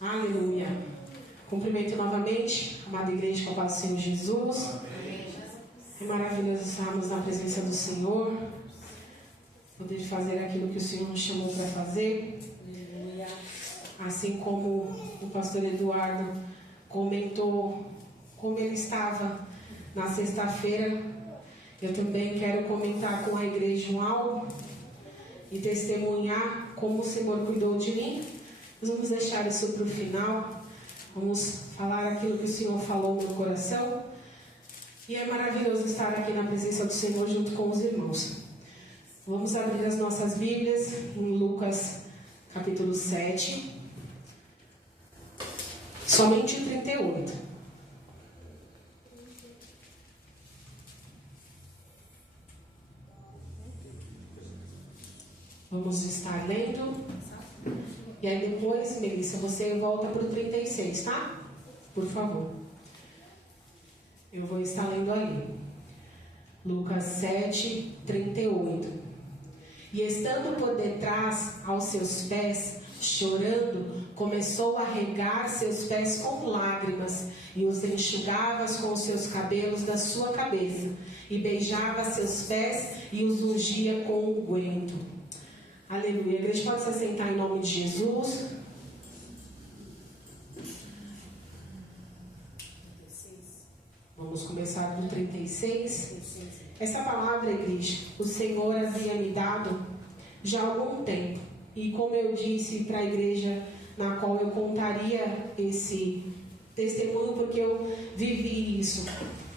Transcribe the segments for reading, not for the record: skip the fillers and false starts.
Aleluia. Cumprimento novamente, amada igreja, com a paz do Senhor Jesus. É maravilhoso estarmos na presença do Senhor, poder fazer aquilo que o Senhor nos chamou para fazer. Assim como o pastor Eduardo comentou como ele estava na sexta-feira, eu também quero comentar com a igreja algo e testemunhar como o Senhor cuidou de mim. Nós vamos deixar isso para o final. Vamos falar aquilo que o Senhor falou no meu coração. E é maravilhoso estar aqui na presença do Senhor junto com os irmãos. Vamos abrir as nossas Bíblias em Lucas capítulo 7, somente o 38. Vamos estar lendo. E aí depois, Melissa, você volta para o 36, tá? Por favor. Eu vou estar lendo ali. Lucas 7, 38. E estando por detrás aos seus pés, chorando, começou a regar seus pés com lágrimas, e os enxugava com os seus cabelos da sua cabeça, e beijava seus pés e os ungia com unguento. Aleluia. A igreja pode se assentar em nome de Jesus. Vamos começar com 36. Essa palavra, igreja, o Senhor havia me dado já há algum tempo. E como eu disse para a igreja na qual eu contaria esse testemunho, porque eu vivi isso.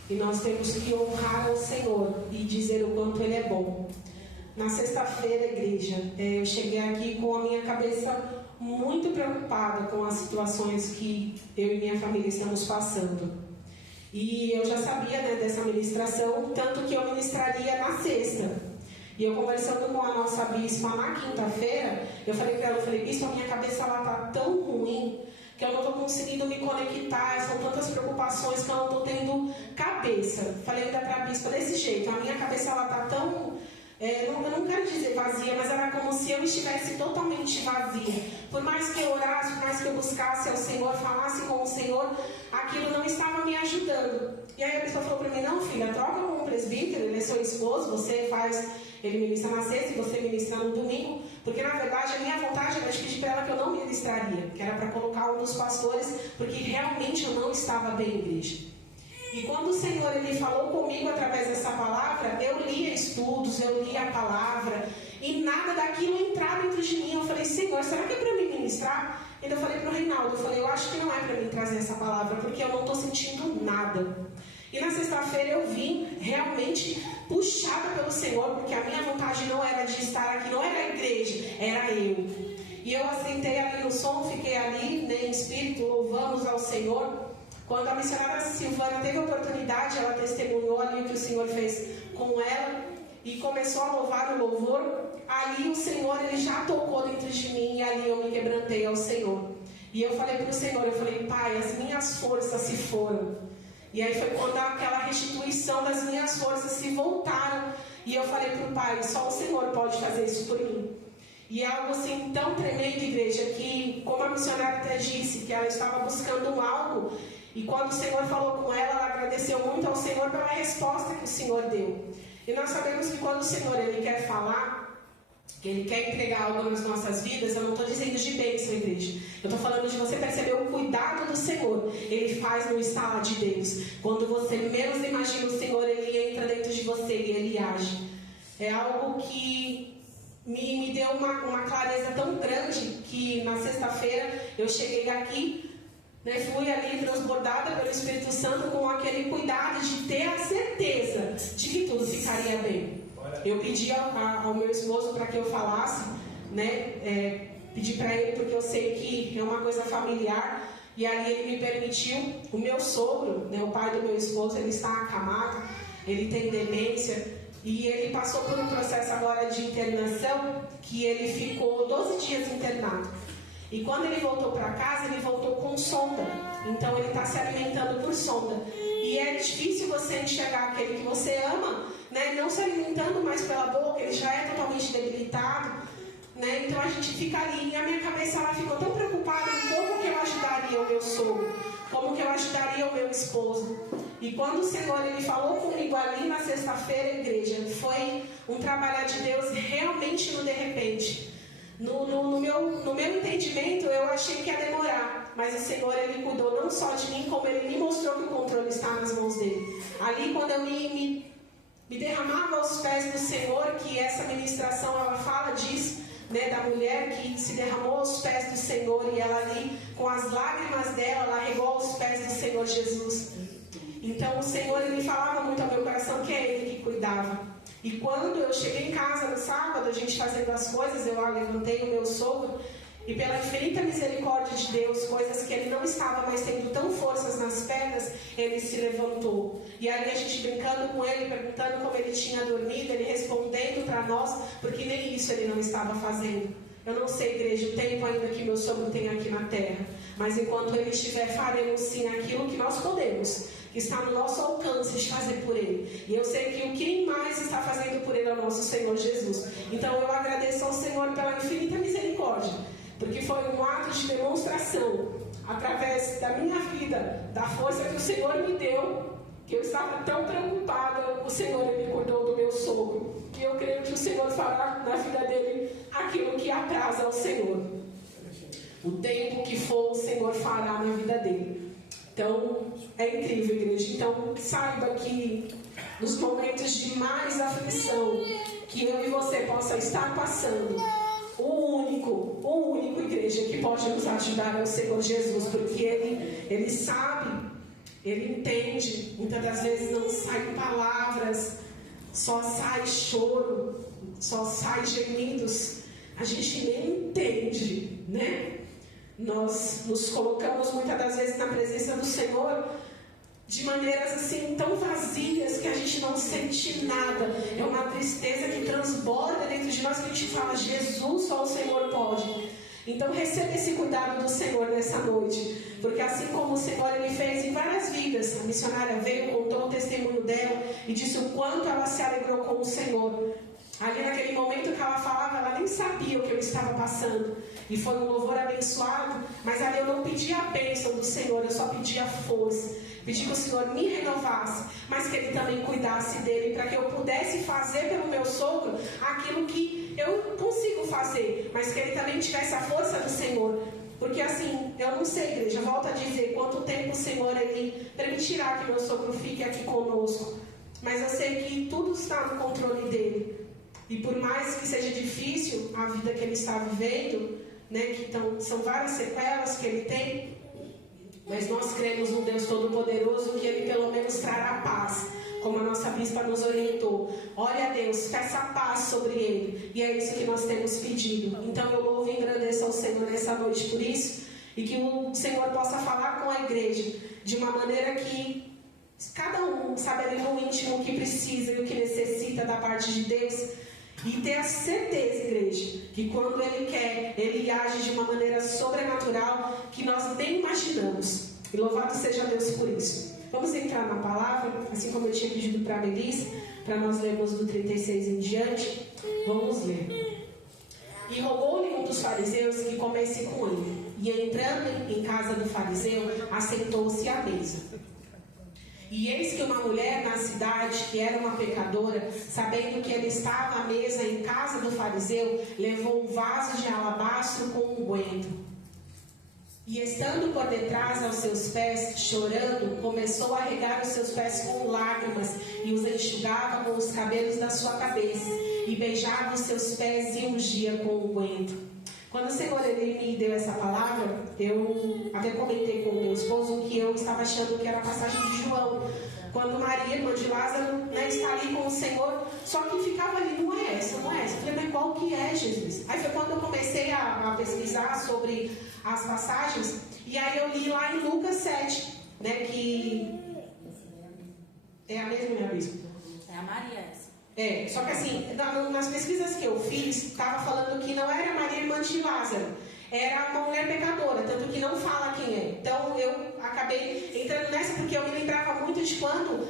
E nós temos que honrar ao Senhor e dizer o quanto Ele é bom. Na sexta-feira, igreja, eu cheguei aqui com a minha cabeça muito preocupada com as situações que eu e minha família estamos passando. E eu já sabia, dessa ministração, tanto que eu ministraria na sexta. E eu conversando com a nossa bispa na quinta-feira, eu falei para ela, bispa, a minha cabeça está tão ruim que eu não estou conseguindo me conectar, são tantas preocupações que eu não estou tendo cabeça. Falei ainda para a bispa desse jeito, a minha cabeça está tão... eu não quero dizer vazia, mas era como se eu estivesse totalmente vazia. Por mais que eu orasse, por mais que eu buscasse ao Senhor, falasse com o Senhor, aquilo não estava me ajudando. E aí a pessoa falou para mim, não filha, troca com o presbítero, ele é seu esposo, ele ministra na sexta e você ministra no domingo. Porque na verdade a minha vontade era de pedir para ela que eu não ministraria, que era para colocar um dos pastores, porque realmente eu não estava bem em igreja. E quando o Senhor ele falou comigo através dessa palavra, eu lia estudos, eu lia a palavra, e nada daquilo entrava dentro de mim. Eu falei, Senhor, será que é para mim ministrar? Então eu falei para o Reinaldo, eu acho que não é para mim trazer essa palavra, porque eu não estou sentindo nada. E na sexta-feira eu vim realmente puxada pelo Senhor, porque a minha vontade não era de estar aqui, não era a igreja, era eu. E eu assentei ali no som, fiquei ali, em espírito, louvamos ao Senhor. Quando a missionária Silvana teve a oportunidade, ela testemunhou ali o que o Senhor fez com ela e começou a louvar o louvor. Ali o Senhor ele já tocou dentro de mim e ali eu me quebrantei ao Senhor. E eu falei para o Senhor, Pai, as minhas forças se foram. E aí foi quando aquela restituição das minhas forças se voltaram. E eu falei para o Pai, só o Senhor pode fazer isso por mim. E é algo assim tão tremendo, igreja, que como a missionária até disse, que ela estava buscando algo. E quando o Senhor falou com ela, ela agradeceu muito ao Senhor pela resposta que o Senhor deu. E nós sabemos que quando o Senhor ele quer falar, que Ele quer entregar algo nas nossas vidas, eu não estou dizendo de bênção, igreja. Eu estou falando de você perceber o cuidado do Senhor. Ele faz no estalar de Deus. Quando você menos imagina o Senhor, Ele entra dentro de você e Ele age. É algo que me deu uma clareza tão grande que na sexta-feira eu cheguei aqui, fui ali transbordada pelo Espírito Santo com aquele cuidado de ter a certeza de que tudo ficaria bem. Eu pedi ao meu esposo para que eu falasse, pedi para ele porque eu sei que é uma coisa familiar, e ali ele me permitiu. O meu sogro, o pai do meu esposo, ele está acamado, ele tem demência, e ele passou por um processo agora de internação, que ele ficou 12 dias internado. E quando ele voltou para casa, ele voltou com sonda. Então ele está se alimentando por sonda. E é difícil você enxergar aquele que você ama, não se alimentando mais pela boca, ele já é totalmente debilitado, né? Então a gente fica ali, e a minha cabeça ela ficou tão preocupada em como que eu ajudaria o meu sogro, como que eu ajudaria o meu esposo. E quando o Senhor ele falou comigo ali na sexta-feira, igreja, foi um trabalhar de Deus realmente no de repente. No meu entendimento, eu achei que ia demorar, mas o Senhor ele cuidou não só de mim, como ele me mostrou que o controle está nas mãos dele. Ali, quando eu me derramava aos pés do Senhor, que essa ministração ela fala disso, né, da mulher que se derramou aos pés do Senhor, e ela ali, com as lágrimas dela, ela regou aos pés do Senhor Jesus. Então o Senhor ele falava muito ao meu coração que é Ele que cuidava. E quando eu cheguei em casa no sábado, a gente fazendo as coisas, eu levantei o meu sogro, e pela infinita misericórdia de Deus, coisas que ele não estava mais tendo tão forças nas pernas, ele se levantou. E ali a gente brincando com ele, perguntando como ele tinha dormido, ele respondendo para nós, porque nem isso ele não estava fazendo. Eu não sei, igreja, o tempo ainda que meu sogro tem aqui na terra, mas enquanto ele estiver, faremos sim aquilo que nós podemos, que está no nosso alcance de fazer por ele. E eu sei que o quem mais está fazendo por ele é o nosso Senhor Jesus. Então eu agradeço ao Senhor pela infinita misericórdia, porque foi um ato de demonstração, através da minha vida, da força que o Senhor me deu, que eu estava tão preocupada, o Senhor me cuidou do meu sogro. E eu creio que o Senhor fará na vida dele aquilo que atrasa ao Senhor. O tempo que for, o Senhor fará na vida dele. Então, é incrível, igreja. Então, saiba que nos momentos de mais aflição que eu e você possa estar passando, o único, igreja, que pode nos ajudar é o Senhor Jesus, porque Ele sabe, Ele entende. Muitas das vezes não saem palavras, só sai choro, só sai gemidos. A gente nem entende, né? Nós nos colocamos muitas das vezes na presença do Senhor de maneiras assim tão vazias que a gente não sente nada. É uma tristeza que transborda dentro de nós, que a gente fala: Jesus, só o Senhor pode. Então receba esse cuidado do Senhor nessa noite, porque assim como o Senhor ele fez em várias vidas, a missionária veio, contou o testemunho dela e disse o quanto ela se alegrou com o Senhor. Ali naquele momento que ela falava, ela nem sabia o que eu estava passando. E foi um louvor abençoado, mas ali eu não pedi a bênção do Senhor, eu só pedi a força. Pedi que o Senhor me renovasse, mas que Ele também cuidasse dele, para que eu pudesse fazer pelo meu sogro aquilo que eu consigo fazer, mas que ele também tivesse a força do Senhor. Porque assim, eu não sei, igreja, volto a dizer, quanto tempo o Senhor ele permitirá que meu sogro fique aqui conosco. Mas eu sei que tudo está no controle dele. E por mais que seja difícil a vida que ele está vivendo, né, que são várias sequelas que ele tem, mas nós cremos no Deus Todo-Poderoso, que Ele pelo menos trará paz, como a nossa bispa nos orientou. Ore a Deus, peça paz sobre Ele, e é isso que nós temos pedido. Então eu louvo e agradeço ao Senhor nessa noite por isso, e que o Senhor possa falar com a igreja de uma maneira que cada um sabe ali no íntimo o que precisa e o que necessita da parte de Deus. E ter a certeza, igreja, que quando Ele quer, Ele age de uma maneira sobrenatural que nós nem imaginamos. E louvado seja Deus por isso. Vamos entrar na palavra, assim como eu tinha pedido para a Melissa, para nós lermos do 36 em diante. Vamos ler. E rogou-lhe um dos fariseus que comesse com ele. E entrando em casa do fariseu, assentou-se à mesa. E eis que uma mulher na cidade, que era uma pecadora, sabendo que ele estava à mesa em casa do fariseu, levou um vaso de alabastro com unguento. E estando por detrás aos seus pés, chorando, começou a regar os seus pés com lágrimas, e os enxugava com os cabelos da sua cabeça, e beijava os seus pés e ungia com unguento. Quando o Senhor ele me deu essa palavra, eu até comentei com o meu esposo que eu estava achando que era a passagem de João, quando Maria, irmã de Lázaro, né, está ali com o Senhor, só que ficava ali, não é essa. Eu falei, mas qual que é, Jesus? Aí foi quando eu comecei a pesquisar sobre as passagens, e aí eu li lá em Lucas 7, né, que é a mesma, minha bispa? É a Maria essa. Só que assim, nas pesquisas que eu fiz, estava falando que não era Maria, irmã de Lázaro, era uma mulher pecadora, tanto que não fala quem é. Então eu acabei entrando nessa porque eu me lembrava muito de quando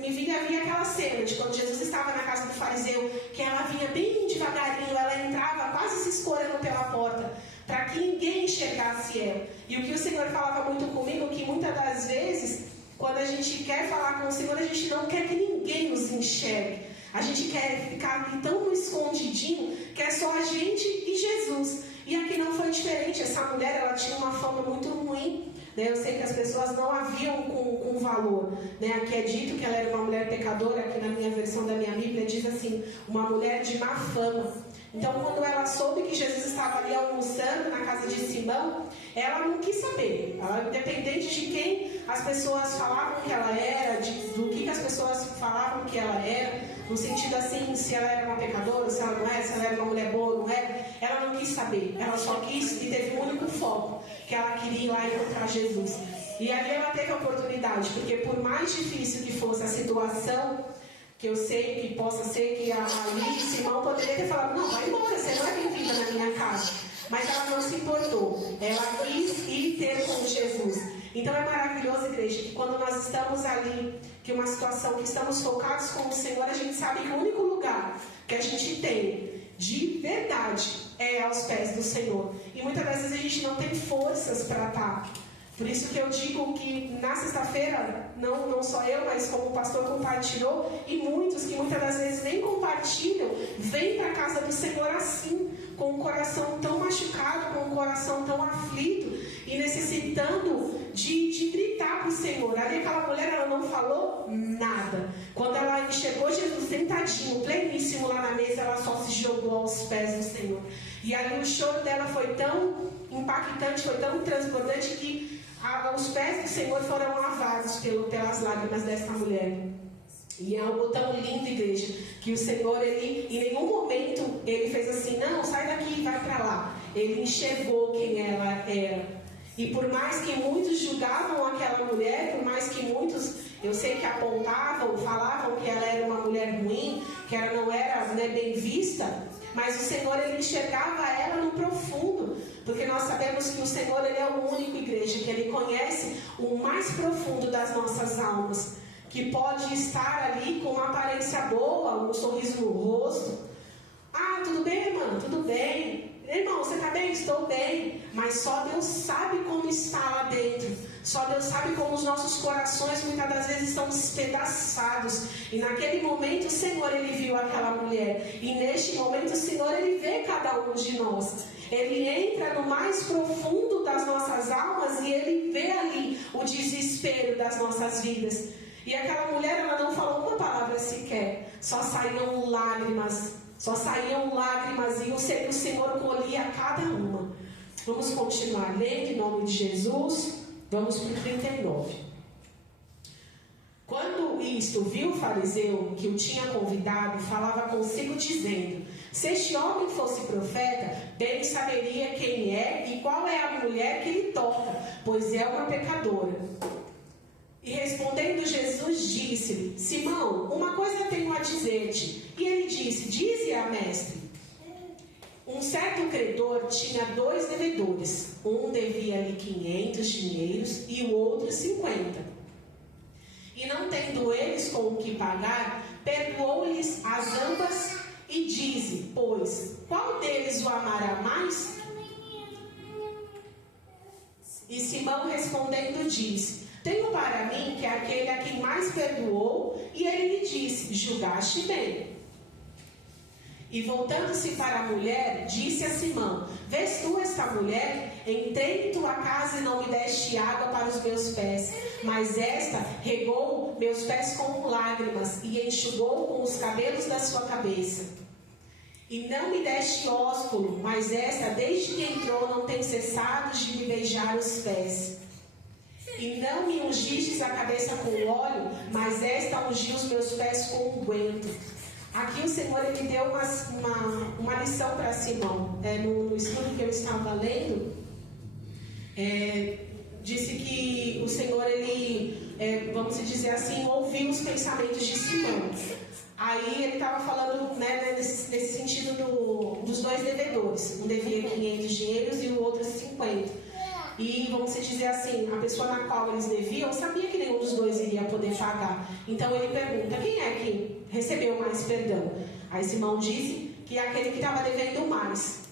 me vinha aquela cena de quando Jesus estava na casa do fariseu, que ela vinha bem devagarinho, ela entrava quase escorando pela porta, para que ninguém enxergasse ela. E o que o Senhor falava muito comigo, que muitas das vezes, quando a gente quer falar com o Senhor, a gente não quer que ninguém nos enxergue. A gente quer ficar ali tão escondidinho, que é só a gente e Jesus. E aqui não foi diferente. Essa mulher, ela tinha uma fama muito ruim, né? Eu sei que as pessoas não a viam com valor, né? Aqui é dito que ela era uma mulher pecadora. Aqui na minha versão da minha Bíblia diz assim, uma mulher de má fama. Então, quando ela soube que Jesus estava ali almoçando na casa de Simão, ela não quis saber. Ela, independente de quem as pessoas falavam que ela era, do que as pessoas falavam que ela era, no sentido assim, se ela era uma pecadora, se ela não era, se ela era uma mulher boa, não era, ela não quis saber. Ela só quis e teve um único foco, que ela queria ir lá encontrar Jesus. E ali ela teve a oportunidade, porque por mais difícil que fosse a situação, que eu sei que possa ser que ali Simão poderia ter falado, não, vai embora, você não é bem-vinda na minha casa. Mas ela não se importou, ela quis ir ter com Jesus. Então é maravilhoso, igreja, que quando nós estamos ali, que uma situação que estamos focados com o Senhor, a gente sabe que o único lugar que a gente tem de verdade é aos pés do Senhor. E muitas vezes a gente não tem forças para estar. Por isso que eu digo que na sexta-feira, não só eu, mas como o pastor compartilhou, e muitos que muitas das vezes nem compartilham, vêm para a casa do Senhor assim, com o coração tão machucado, com o coração tão aflito, e necessitando de gritar para o Senhor. Ali aquela mulher, ela não falou nada. Quando ela enxergou Jesus sentadinho, pleníssimo lá na mesa, ela só se jogou aos pés do Senhor. E ali o choro dela foi tão impactante, foi tão transbordante, que os pés do Senhor foram lavados pelas lágrimas dessa mulher. E é algo tão lindo, igreja, que o Senhor, ele, em nenhum momento, ele fez assim, não, sai daqui e vai para lá. Ele enxergou quem ela era. E por mais que muitos julgavam aquela mulher, por mais que muitos, eu sei que apontavam, falavam que ela era uma mulher ruim, que ela não era, né, bem vista, mas o Senhor, ele enxergava ela no profundo, porque nós sabemos que o Senhor, ele é o único, igreja, que ele conhece o mais profundo das nossas almas, que pode estar ali com uma aparência boa, um sorriso no rosto. Ah, tudo bem, irmão? Tudo bem. Irmão, você está bem? Estou bem. Mas só Deus sabe como está lá dentro. Só Deus sabe como os nossos corações muitas das vezes estão despedaçados. E naquele momento o Senhor, ele viu aquela mulher. E neste momento o Senhor, ele vê cada um de nós. Ele entra no mais profundo das nossas almas e ele vê ali o desespero das nossas vidas. E aquela mulher, ela não falou uma palavra sequer. Só saíam lágrimas. E o Senhor colhia cada uma. Vamos continuar lendo em nome de Jesus. Vamos para o 39. Quando isto viu o fariseu que o tinha convidado, falava consigo dizendo, se este homem fosse profeta, bem saberia quem é e qual é a mulher que lhe toca, pois é uma pecadora. E respondendo Jesus, disse-lhe, Simão, uma coisa tenho a dizer-te. E ele disse, dize-a, mestre. Um certo credor tinha 2 devedores. Um devia-lhe 500 dinheiros e o outro 50. E não tendo eles com o que pagar, perdoou-lhes as ambas e dize, pois, qual deles o amará mais? E Simão respondendo disse, tenho para mim que é aquele a quem mais perdoou, e ele lhe disse, julgaste bem. E voltando-se para a mulher, disse a Simão, vês tu esta mulher? Entrei em tua casa e não me deste água para os meus pés, mas esta regou meus pés com lágrimas e enxugou com os cabelos da sua cabeça. E não me deste ósculo, mas esta, desde que entrou, não tem cessado de me beijar os pés. E não me ungistes a cabeça com óleo, mas esta ungiu os meus pés com unguento. Aqui o Senhor, ele deu uma lição para Simão. No estudo que eu estava lendo, disse que o Senhor, ele, vamos dizer assim, ouviu os pensamentos de Simão. Aí ele estava falando, né, nesse sentido dos 2 devedores. Um devia 500 dinheiros e o outro 50. E vamos dizer assim, a pessoa na qual eles deviam sabia que nenhum dos 2 iria poder pagar. Então ele pergunta, quem é que recebeu mais perdão? Aí Simão disse que é aquele que estava devendo mais.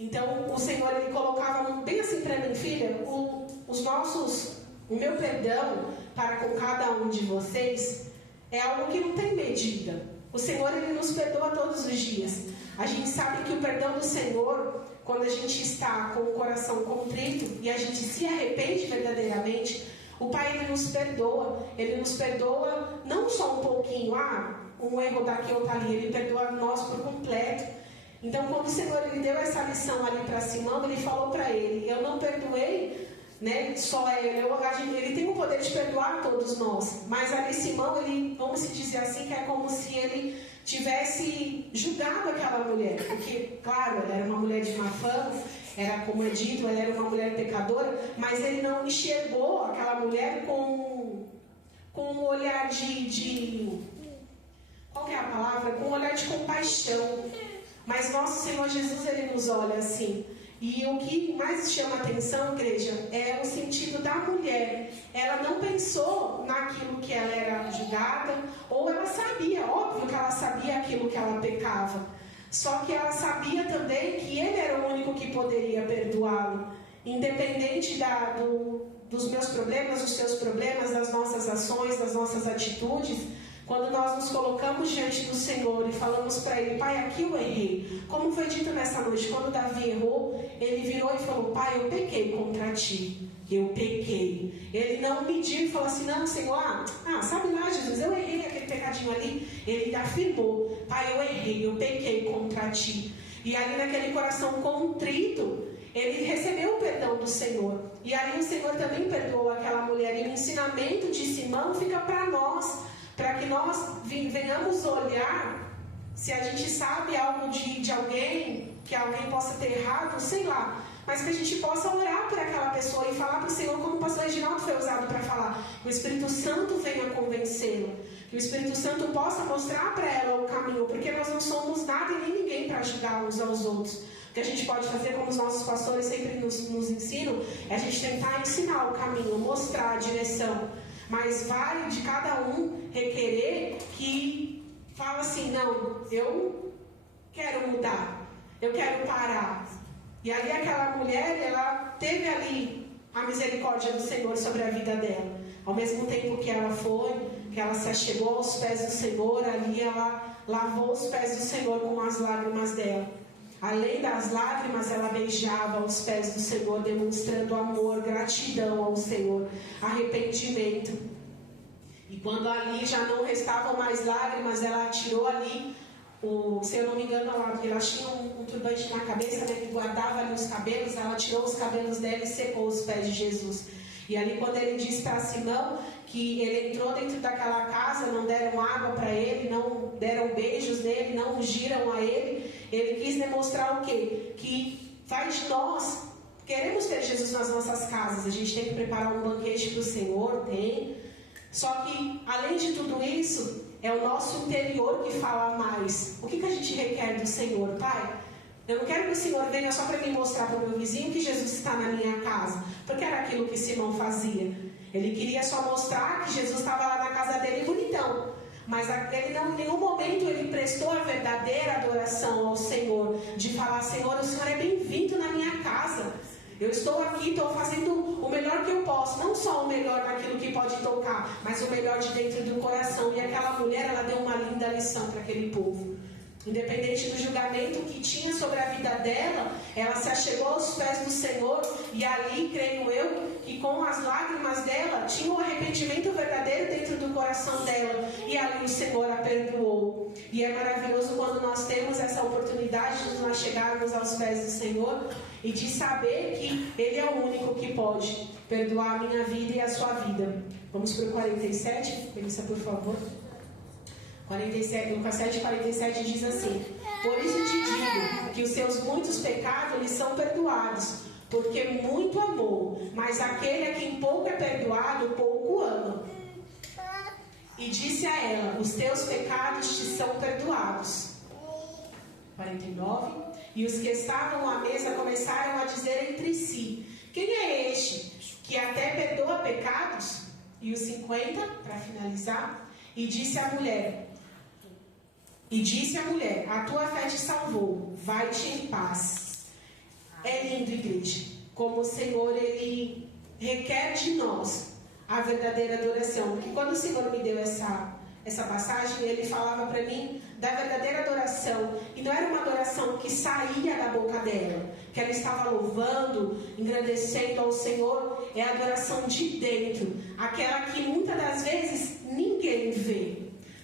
Então, o Senhor, Ele colocava bem assim para mim, filha, o meu perdão para com cada um de vocês é algo que não tem medida. O Senhor, Ele nos perdoa todos os dias. A gente sabe que o perdão do Senhor, quando a gente está com o coração contrito e a gente se arrepende verdadeiramente, o Pai, Ele nos perdoa. Ele nos perdoa não só um pouquinho, um erro daqui ou ali, Ele perdoa nós por completo. Então, quando o Senhor, Ele deu essa lição ali para Simão, Ele falou para ele, eu não perdoei, né, só ele, ele tem o poder de perdoar todos nós, mas ali Simão, ele, vamos se dizer assim, que é como se ele tivesse julgado aquela mulher, porque, claro, ela era uma mulher de má fama, era, como é dito, ela era uma mulher pecadora, mas ele não enxergou aquela mulher com um olhar qual que é a palavra? Com um olhar de compaixão. Mas nosso Senhor Jesus, Ele nos olha assim. E o que mais chama a atenção, igreja, é o sentido da mulher. Ela não pensou naquilo que ela era julgada, ou ela sabia, óbvio que ela sabia aquilo que ela pecava. Só que ela sabia também que Ele era o único que poderia perdoá-lo. Independente dos meus problemas, dos seus problemas, das nossas ações, das nossas atitudes, quando nós nos colocamos diante do Senhor e falamos para Ele, Pai, aqui eu errei. Como foi dito nessa noite, quando Davi errou, ele virou e falou, Pai, eu pequei contra Ti. Eu pequei. Ele não mediu e falou assim, não, Senhor, sabe lá, Jesus, eu errei aquele pecadinho ali. Ele afirmou, Pai, eu errei, eu pequei contra Ti. E ali naquele coração contrito, ele recebeu o perdão do Senhor. E ali o Senhor também perdoou aquela mulher. E o ensinamento de Simão fica para nós, para que nós venhamos olhar se a gente sabe algo de alguém, que alguém possa ter errado, sei lá, mas que a gente possa orar por aquela pessoa e falar para o Senhor, como o pastor Reginaldo foi usado para falar, que o Espírito Santo venha convencê-la, que o Espírito Santo possa mostrar para ela o caminho, porque nós não somos nada e nem ninguém para julgar uns aos outros. O que a gente pode fazer, como os nossos pastores sempre nos ensinam, é a gente tentar ensinar o caminho, mostrar a direção. Mas vale de cada um requerer que fala assim, não, eu quero mudar, eu quero parar. E ali aquela mulher, ela teve ali a misericórdia do Senhor sobre a vida dela. Ao mesmo tempo que ela foi, que ela se achegou aos pés do Senhor, ali ela lavou os pés do Senhor com as lágrimas dela. Além das lágrimas, ela beijava os pés do Senhor, demonstrando amor, gratidão ao Senhor, arrependimento. E quando ali já não restavam mais lágrimas, ela tirou ali, se eu não me engano, ela tinha um turbante na cabeça, né, que guardava ali os cabelos, ela tirou os cabelos dela e secou os pés de Jesus. E ali quando ele disse para Simão que ele entrou dentro daquela casa, não deram água para ele, não deram beijos nele, não ungiram a ele, ele quis demonstrar o quê? Que faz de nós, queremos ter Jesus nas nossas casas, a gente tem que preparar um banquete para o Senhor, tem. Só que, além de tudo isso, é o nosso interior que fala mais. O que a gente requer do Senhor? Pai, eu não quero que o Senhor venha só para me mostrar para o meu vizinho que Jesus está na minha casa, porque era aquilo que Simão fazia. Ele queria só mostrar que Jesus estava lá na casa dele bonitão, mas ele não, em nenhum momento ele prestou a verdadeira adoração ao Senhor, de falar, Senhor, o Senhor é bem-vindo na minha casa. Eu estou aqui, estou fazendo o melhor que eu posso, não só o melhor naquilo que pode tocar, mas o melhor de dentro do coração. E aquela mulher, ela deu uma linda lição para aquele povo. Independente do julgamento que tinha sobre a vida dela, ela se achegou aos pés do Senhor e ali, creio eu, que com as lágrimas dela, tinha um arrependimento verdadeiro dentro do coração dela. E ali o Senhor a perdoou. E é maravilhoso quando nós temos essa oportunidade de nos chegarmos aos pés do Senhor e de saber que Ele é o único que pode perdoar a minha vida e a sua vida. Vamos para o 47, Melissa, por favor. 47, Lucas 7,47 diz assim: por isso te digo que os seus muitos pecados lhes são perdoados, porque muito amou, mas aquele a quem pouco é perdoado, pouco ama. E disse a ela: os teus pecados te são perdoados. 49. E os que estavam à mesa começaram a dizer entre si: quem é este que até perdoa pecados? E os 50, para finalizar, e disse a mulher, a tua fé te salvou, vai-te em paz. querido, igreja, como o Senhor, Ele requer de nós a verdadeira adoração. Porque quando o Senhor me deu essa passagem, Ele falava para mim da verdadeira adoração. E não era uma adoração que saía da boca dela, que ela estava louvando, engrandecendo ao Senhor. É a adoração de dentro, aquela que muitas das vezes ninguém vê.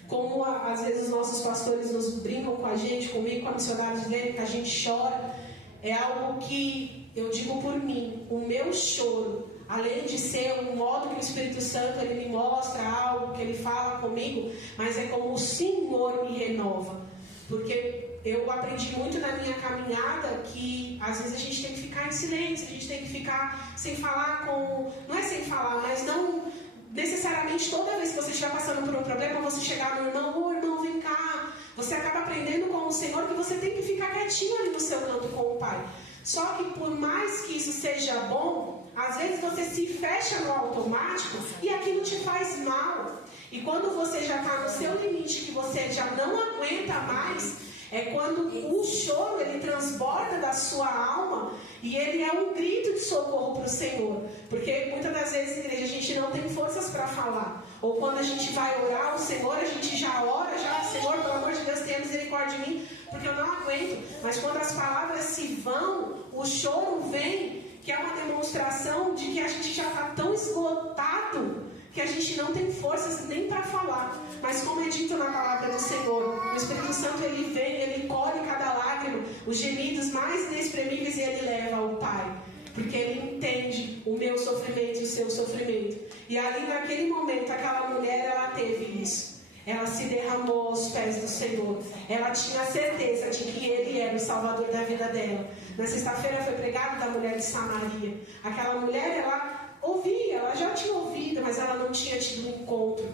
Como às vezes os nossos pastores nos brincam com a gente, comigo, com a missionária de Lene, que a gente chora. É algo que eu digo por mim, o meu choro, além de ser um modo que o Espírito Santo ele me mostra algo, que ele fala comigo, mas é como o Senhor me renova. Porque eu aprendi muito na minha caminhada que às vezes a gente tem que ficar em silêncio, a gente tem que ficar sem falar com... Não é sem falar, mas não necessariamente toda vez que você estiver passando por um problema, você chegar no irmão, ô irmão, vem cá. Você acaba aprendendo com o Senhor que você tem que ficar quietinho ali no seu canto com o Pai. Só que por mais que isso seja bom, às vezes você se fecha no automático e aquilo te faz mal. E quando você já está no seu limite, que você já não aguenta mais, é quando o choro ele transborda da sua alma e ele é um grito de socorro para o Senhor. Porque muitas das vezes, igreja, a gente não tem forças para falar. Ou quando a gente vai orar ao Senhor, a gente já ora, Senhor, pelo amor de Deus, tenha misericórdia de mim, porque eu não aguento. Mas quando as palavras se vão, o choro vem, que é uma demonstração de que a gente já está tão esgotado que a gente não tem forças nem para falar. Mas como é dito na palavra do Senhor, o Espírito Santo ele vem, ele colhe cada lágrima, os gemidos mais inexprimíveis, e ele leva ao Pai. Porque ele entende o meu sofrimento e o seu sofrimento. E ali naquele momento, aquela mulher, ela teve isso. Ela se derramou aos pés do Senhor. Ela tinha certeza de que Ele era o Salvador da vida dela. Na sexta-feira foi pregado da mulher de Samaria. Aquela mulher, ela ouvia, ela já tinha ouvido, mas ela não tinha tido um encontro.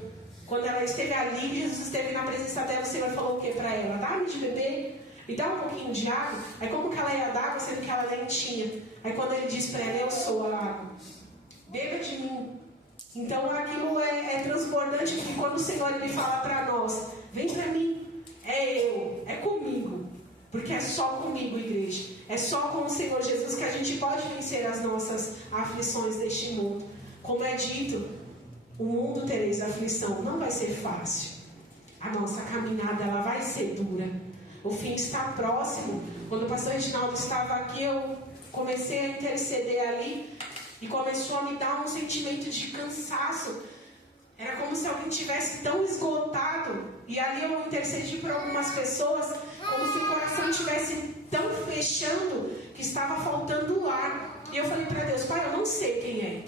Quando ela esteve ali, Jesus esteve na presença dela, o Senhor falou o que para ela? Dá-me de beber e dá um pouquinho de água. Aí como que ela ia dar água, sendo que ela nem tinha? Aí quando ele disse para ela, eu sou a água, beba de mim. Então aquilo é transbordante, porque quando o Senhor ele fala para nós, vem para mim, é eu, é comigo. Porque é só comigo, igreja. É só com o Senhor Jesus que a gente pode vencer as nossas aflições deste mundo. Como é dito, o mundo tereis aflição. Não vai ser fácil. A nossa caminhada ela vai ser dura. O fim está próximo. Quando o pastor Reginaldo estava aqui, eu comecei a interceder ali e começou a me dar um sentimento de cansaço. Era como se alguém estivesse tão esgotado. E ali eu intercedi por algumas pessoas, como se o coração estivesse tão fechando que estava faltando ar. E eu falei para Deus, Pai, eu não sei quem é,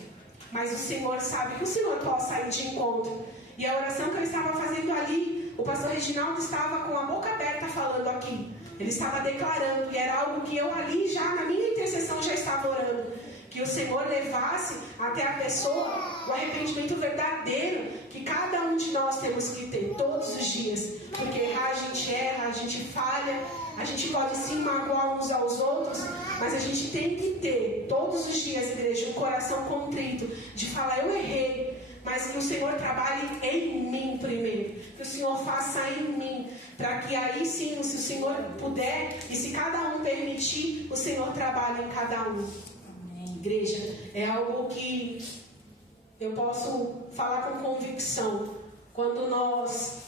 mas o Senhor sabe que o Senhor pode sair de encontro. E a oração que eu estava fazendo ali, o pastor Reginaldo estava com a boca aberta falando aqui. Ele estava declarando, e era algo que eu ali já, na minha intercessão, já estava orando. Que o Senhor levasse até a pessoa o arrependimento verdadeiro que cada um de nós temos que ter todos os dias. Porque errar a gente erra, a gente falha, a gente pode sim magoar uns aos outros, mas a gente tem que ter todos os dias, igreja, um coração contrito de falar, eu errei, mas que o Senhor trabalhe em mim primeiro, que o Senhor faça em mim, para que aí sim, se o Senhor puder, e se cada um permitir, o Senhor trabalhe em cada um. Igreja, é algo que eu posso falar com convicção. Quando nós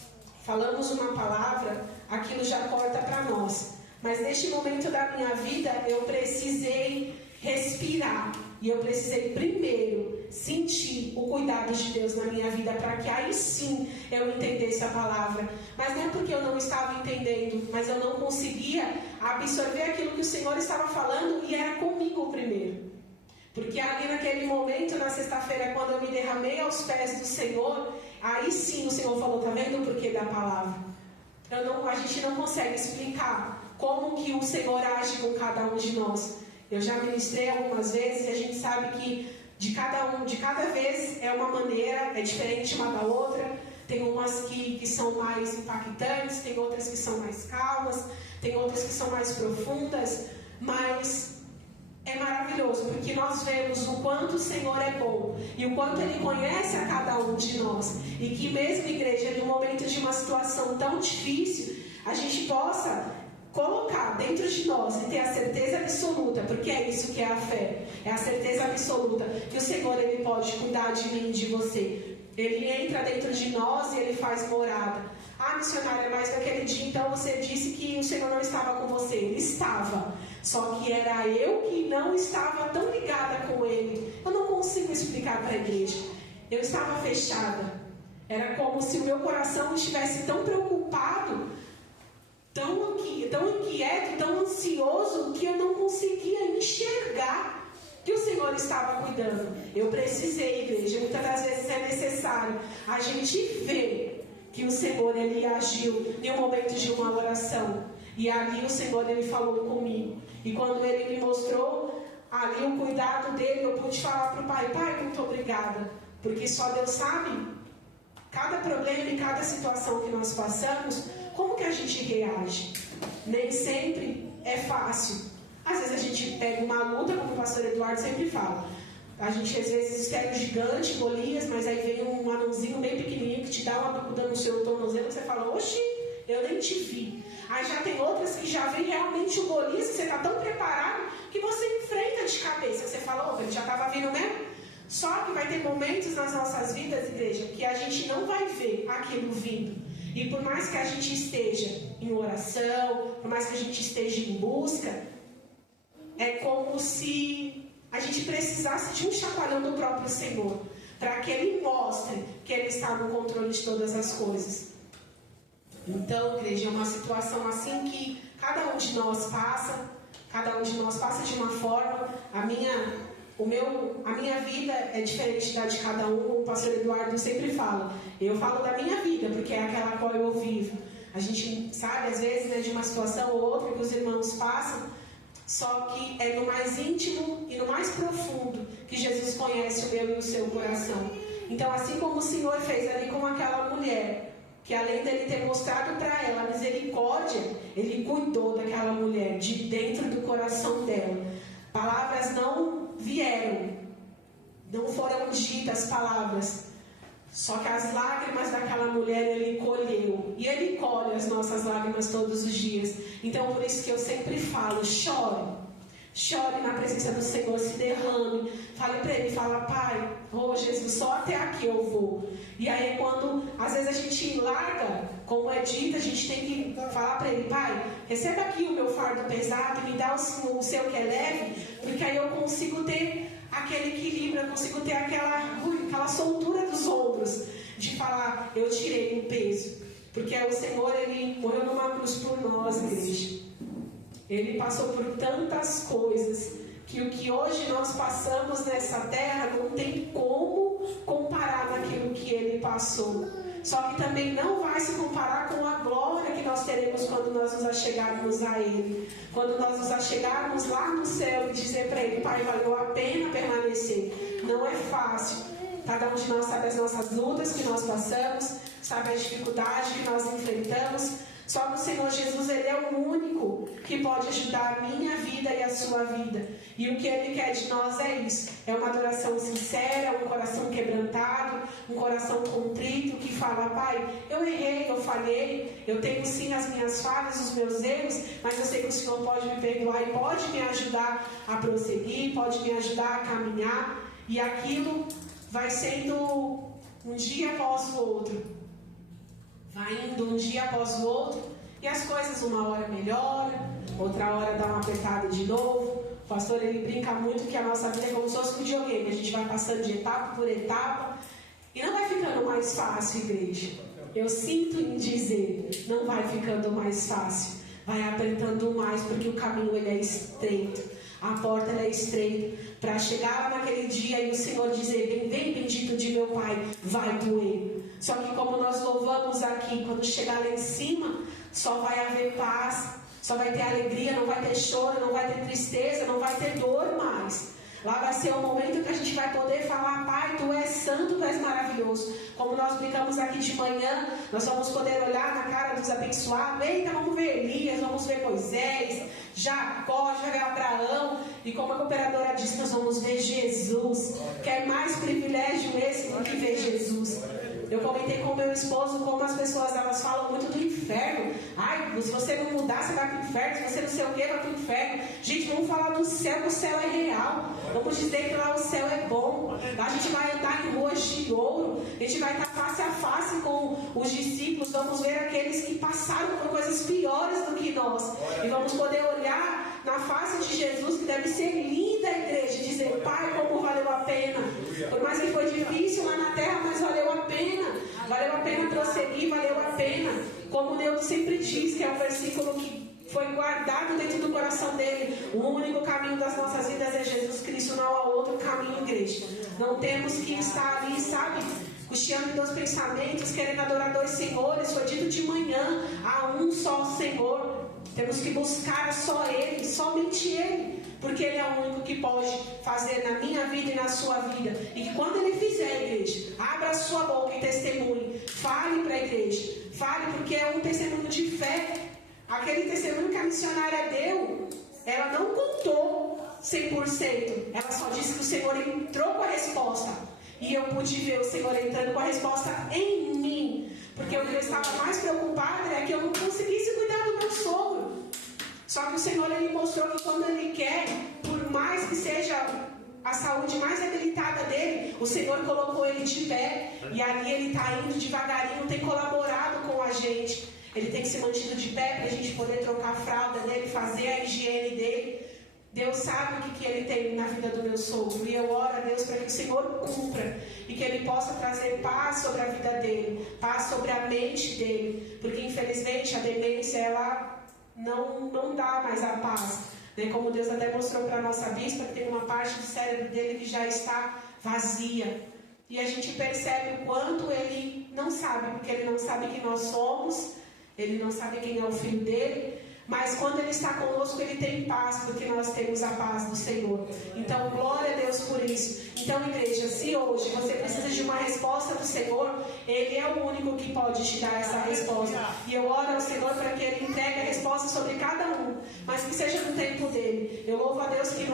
falamos uma palavra, aquilo já corta para nós. Mas neste momento da minha vida, eu precisei respirar. E eu precisei primeiro sentir o cuidado de Deus na minha vida, para que aí sim eu entendesse a palavra. Mas não é porque eu não estava entendendo, mas eu não conseguia absorver aquilo que o Senhor estava falando, e era comigo primeiro. Porque ali naquele momento, na sexta-feira, quando eu me derramei aos pés do Senhor, aí sim o Senhor falou, tá vendo o porquê da palavra? A gente não consegue explicar como que o Senhor age com cada um de nós. Eu já ministrei algumas vezes e a gente sabe que de cada vez é uma maneira, é diferente uma da outra. Tem umas que são mais impactantes, tem outras que são mais calmas, tem outras que são mais profundas, mas é maravilhoso, porque nós vemos o quanto o Senhor é bom e o quanto Ele conhece a cada um de nós. E que mesmo, igreja, em um momento de uma situação tão difícil, a gente possa colocar dentro de nós e ter a certeza absoluta, porque é isso que é a fé, é a certeza absoluta que o Senhor, Ele pode cuidar de mim e de você. Ele entra dentro de nós e Ele faz morada. Ah, missionária, mas naquele dia então você disse que o Senhor não estava com você. Ele estava, só que era eu que não estava tão ligada com Ele. Eu não consigo explicar para a igreja. Eu estava fechada. Era como se o meu coração estivesse tão preocupado, tão inquieto, tão ansioso, que eu não conseguia enxergar que o Senhor estava cuidando. Eu precisei, igreja, muitas das vezes é necessário a gente ver que o Senhor, Ele agiu em um momento de uma oração. E ali o Senhor, Ele falou comigo. E quando Ele me mostrou ali o cuidado dEle, eu pude falar para o Pai: Pai, muito obrigada. Porque só Deus sabe cada problema e cada situação que nós passamos, como que a gente reage. Nem sempre é fácil. Às vezes a gente pega uma luta, como o pastor Eduardo sempre fala. A gente às vezes espera um gigante, Golias, mas aí vem um anãozinho bem pequenininho que te dá uma bicuda no seu tornozelo, que você fala: oxi, eu nem te vi. Aí já tem outras que já vem realmente o Golias, que você está tão preparado que você enfrenta de cabeça, que você fala: opa, ele já estava vindo mesmo. Só que vai ter momentos nas nossas vidas, igreja, que a gente não vai ver aquilo vindo. E por mais que a gente esteja em oração, por mais que a gente esteja em busca, é como se a gente precisasse de um chacoalhão do próprio Senhor, para que Ele mostre que Ele está no controle de todas as coisas. Então, igreja, é uma situação assim que cada um de nós passa de uma forma. A minha vida é diferente da de cada um. O pastor Eduardo sempre fala. Eu falo da minha vida, porque é aquela a qual eu vivo. A gente sabe, às vezes, né, de uma situação ou outra que os irmãos passam, só que é no mais íntimo e no mais profundo que Jesus conhece o meu e o seu coração. Então, assim como o Senhor fez ali com aquela mulher, que além dele ter mostrado para ela a misericórdia, Ele cuidou daquela mulher, de dentro do coração dela. Palavras não vieram, não foram ditas palavras, só que as lágrimas daquela mulher Ele colheu, e Ele colhe as nossas lágrimas todos os dias. Então por isso que eu sempre falo: chore na presença do Senhor, se derrame, fale para Ele, fala: Pai, oh Jesus, só até aqui eu vou. E aí quando às vezes a gente larga, como é dito, a gente tem que falar para Ele: Pai, receba aqui o meu fardo pesado, me dá o seu que é leve, porque aí eu consigo ter aquele equilíbrio, eu consigo ter aquela soltura dos ombros, de falar: eu tirei o peso, porque o Senhor, Ele morreu numa cruz por nós, igreja. Ele passou por tantas coisas que o que hoje nós passamos nessa terra não tem como comparar naquilo que Ele passou. Só que também não vai se comparar com a glória que nós teremos quando nós nos achegarmos a Ele. Quando nós nos achegarmos lá no céu e dizer para Ele: Pai, valeu a pena permanecer. Não é fácil. Cada um de nós sabe as nossas lutas que nós passamos, sabe a dificuldade que nós enfrentamos. Só que o Senhor Jesus, Ele é o único que pode ajudar a minha vida e a sua vida. E o que Ele quer de nós é isso. É uma adoração sincera, um coração quebrantado, um coração contrito, que fala: Pai, eu errei, eu falhei, eu tenho sim as minhas falhas, os meus erros, mas eu sei que o Senhor pode me perdoar e pode me ajudar a prosseguir, pode me ajudar a caminhar. E aquilo vai sendo um dia após o outro. Vai indo um dia após o outro, e as coisas uma hora melhoram, outra hora dá uma apertada de novo. O pastor, ele brinca muito que a nossa vida é como se fosse um videogame, a gente vai passando de etapa por etapa, e não vai ficando mais fácil, igreja. Eu sinto em dizer, não vai ficando mais fácil, vai apertando mais, porque o caminho ele é estreito, a porta ela é estreita, para chegar lá naquele dia e o Senhor dizer: vem bendito de meu Pai, vai doer. Só que como nós louvamos aqui, quando chegar lá em cima, só vai haver paz, só vai ter alegria, não vai ter choro, não vai ter tristeza, não vai ter dor mais. Lá vai ser o momento que a gente vai poder falar: Pai, Tu és santo, Tu és maravilhoso. Como nós brincamos aqui de manhã, nós vamos poder olhar na cara dos abençoados: eita, vamos ver Elias, vamos ver Moisés, Jacó, vamos ver Abraão. E como a cooperadora disse, nós vamos ver Jesus. Que é mais privilégio esse do que ver Jesus. Eu comentei com meu esposo como as pessoas elas falam muito do inferno. Ai, se você não mudar, você vai para o inferno. Se você não sei o que, vai para o inferno. Gente, vamos falar do céu, que o céu é real. Vamos dizer que lá o céu é bom. Lá a gente vai andar em ruas de ouro. A gente vai estar face a face com os discípulos. Vamos ver aqueles que passaram por coisas piores do que nós. E vamos poder olhar na face de Jesus, que deve ser linda a igreja, e dizer: Pai, como valeu a pena. Por mais que foi difícil lá na terra, mas valeu a pena. Valeu a pena prosseguir, valeu a pena. Como Deus sempre diz, que é um versículo que foi guardado dentro do coração dele. O único caminho das nossas vidas é Jesus Cristo, não há outro caminho, igreja. Não temos que estar ali, sabe, cocheando em dois pensamentos, querendo adorar dois senhores. Foi dito de manhã: há um só Senhor. Temos que buscar só Ele, somente Ele, porque Ele é o único que pode fazer na minha vida e na sua vida. E que quando Ele fizer, igreja, abra a sua boca e testemunhe. Fale para a igreja. Fale, porque é um testemunho de fé. Aquele testemunho que a missionária deu, ela não contou 100%. Ela só disse que o Senhor entrou com a resposta. E eu pude ver o Senhor entrando com a resposta em mim. Porque o que eu estava mais preocupada é que eu não conseguisse cuidar do meu sogro. Só que o Senhor, Ele mostrou que quando Ele quer, por mais que seja a saúde mais debilitada dele, o Senhor colocou ele de pé. E ali ele está indo devagarinho, tem colaborado com a gente. Ele tem se mantido de pé para a gente poder trocar a fralda dele, fazer a higiene dele. Deus sabe o que Ele tem na vida do meu sogro. E eu oro a Deus para que o Senhor cumpra. E que Ele possa trazer paz sobre a vida dele. Paz sobre a mente dele. Porque infelizmente a demência, ela não dá mais a paz. Como Deus até mostrou para a nossa bispa, que tem uma parte do cérebro dele que já está vazia. E a gente percebe o quanto ele não sabe. Porque ele não sabe quem nós somos. Ele não sabe quem é o filho dele. Mas quando Ele está conosco, Ele tem paz, porque nós temos a paz do Senhor. Então, glória a Deus por isso. Então, igreja, se hoje você precisa de uma resposta do Senhor, Ele é o único que pode te dar essa resposta. E eu oro ao Senhor para que Ele entregue a resposta sobre cada um, mas que seja no tempo dEle. Eu louvo a Deus que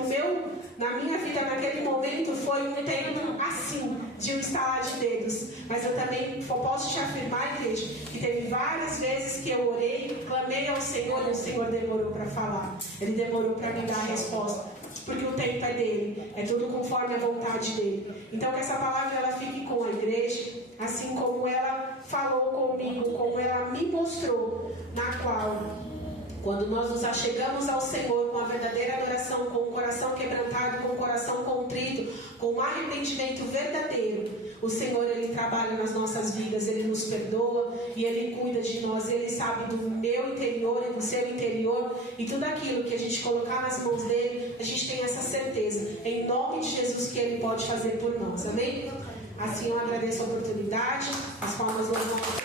na minha vida, naquele momento, foi um tempo assim, de um estalar de dedos. Mas eu também posso te afirmar, igreja, que teve várias vezes que eu orei, clamei ao Senhor, e o Senhor demorou para falar. Ele demorou para me dar a resposta. Porque o tempo é dele, é tudo conforme a vontade dele. Então que essa palavra ela fique com a igreja, assim como ela falou comigo, como ela me mostrou, na qual, quando nós nos achegamos ao Senhor com a verdadeira adoração, com o coração quebrantado, com o coração contrito, com um arrependimento verdadeiro, o Senhor, Ele trabalha nas nossas vidas, Ele nos perdoa e Ele cuida de nós. Ele sabe do meu interior e do seu interior, e tudo aquilo que a gente colocar nas mãos dEle, a gente tem essa certeza, em nome de Jesus, que Ele pode fazer por nós. Amém? Assim eu agradeço a oportunidade, as palmas vão